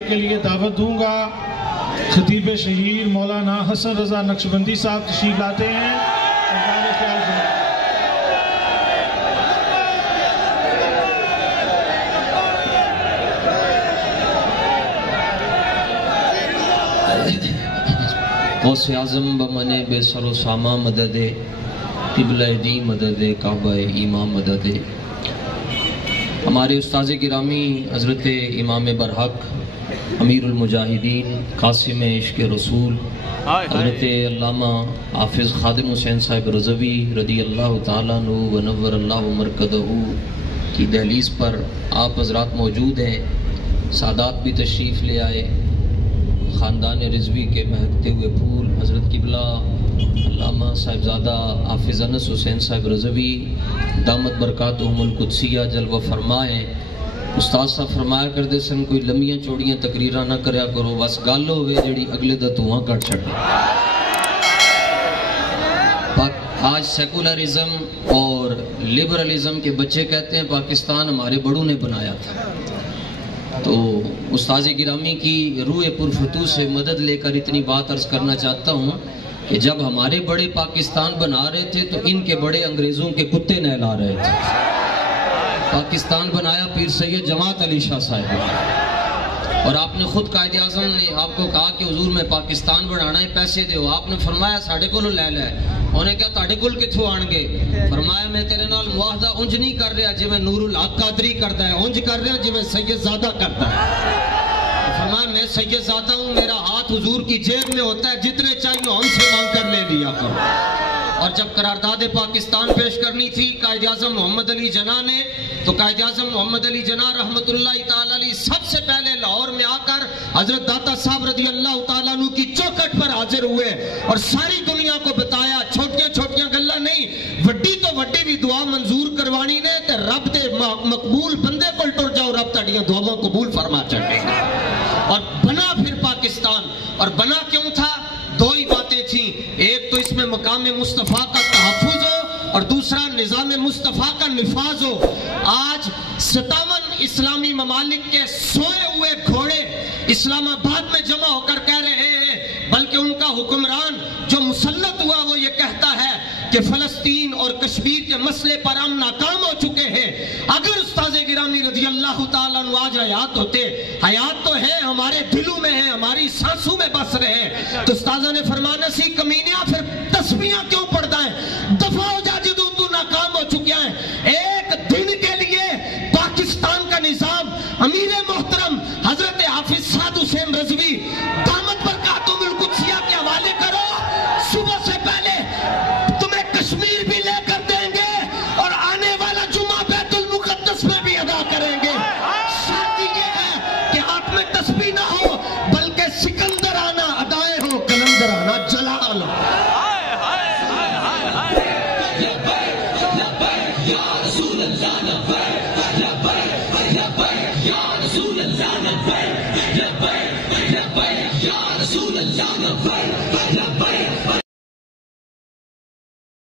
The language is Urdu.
کے لیے دعوت دوں گا خطیب شہیر مولانا حسن رضا نقشبندی صاحب تشریف لاتے ہیں. غوث اعظم بمنے بے سر و سامہ مدد قبلہ دی مدد کعبہ امام مدد. ہمارے استاذ گرامی حضرت امام برحق امیر المجاہدین قاسم عشق رسول حضرت علامہ حافظ خادم حسین صاحب رضوی رضی اللہ تعالیٰ عنہ ونور اللہ مرکزہ کی دہلیز پر آپ حضرات موجود ہیں. سادات بھی تشریف لے آئے. خاندان رضوی کے مہکتے ہوئے پھول حضرت قبلہ علامہ صاحبزادہ حافظ انس حسین صاحب رضوی دامت برکاتہم القدسیہ جلوہ فرمائیں. استاد صاحب فرمایا کرتے سن کوئی لمبیاں چوڑیاں تقریراں نہ کریا کرو، بس گل ہوئے جڑی اگلے دا دھواں کٹ چھڑے. آج سیکولرزم اور لبرلزم کے بچے کہتے ہیں پاکستان ہمارے بڑوں نے بنایا تھا. تو استاذ گرامی کی روح پرفتو سے مدد لے کر اتنی بات عرض کرنا چاہتا ہوں کہ جب ہمارے بڑے پاکستان بنا رہے تھے تو ان کے بڑے انگریزوں کے کتے نہلا رہے تھے. پاکستان بنایا پیر سید جماعت علی شاہ صاحب، اور آپ نے خود قائد اعظم نے آپ کو کہا کہ حضور میں پاکستان بنانا ہے، پیسے دیو. آپ نے فرمایا ساڑھے کو لے لے. انہیں کہا تاڑے کل کتھو آن گے؟ فرمایا میں تیرے نال معاہدہ انج نہیں کر رہا جی میں نور الحق قادری کرتا ہے، انج کر رہا جی میں سید زادہ کرتا ہے. فرمایا میں سید زادہ ہوں، میرا ہاتھ حضور کی جیب میں ہوتا ہے، جتنے چاہیے ہم سے مانگ کر لے لیا کرو. اور جب قرارداد پاکستان پیش کرنی تھی قائد اعظم محمد علی جناح نے، تو قائد اعظم محمد علی جناح رحمت اللہ تعالی علیہ سب سے پہلے لاہور میں آ کر حضرت داتا صاحب رضی اللہ تعالیٰ عنہ کی چوکھٹ پر حاضر ہوئے اور ساری دنیا کو بتایا چھوٹیاں چھوٹیاں گلاں نہیں، وڈی تو وڈی بھی دعا منظور کروانی نے تے رب دے مقبول بندے کول ٹر جاؤ، رب تہاڈیاں دعاواں قبول فرما چھڈے. اور بنا پھر پاکستان. اور بنا کیوں تھا؟ دو ہی باتیں تھیں، ایک تو اس میں مقام مصطفیٰ کا تحفظ ہو اور دوسرا نظام مصطفیٰ کا نفاذ ہو. آج 57 اسلامی ممالک کے سوئے ہوئے گھوڑے اسلام آباد میں جمع ہو کر کہہ رہے ہیں، بلکہ ان کا حکمران جو مسلط ہوا وہ یہ کہتا ہے کہ فلسطین اور کشمیر کے مسئلے پر ہم ناکام ہو چکے ہیں. اگر استاذ گرامی رضی اللہ تعالیٰ عنہ آج حیات ہوتے، حیات تو ہے ہمارے دلوں میں ہے، ہماری سانسوں میں بس رہے، تو استاذہ نے فرمانا سی کمینیاں پھر تسبیحاں کیوں پڑھتا ہے؟ دفاع ہو جا جدوں تو ناکام ہو چکیا ہے. ایک دن کے لیے پاکستان کا نظام امیر محترم حضرت حافظ سعد حسین رضوی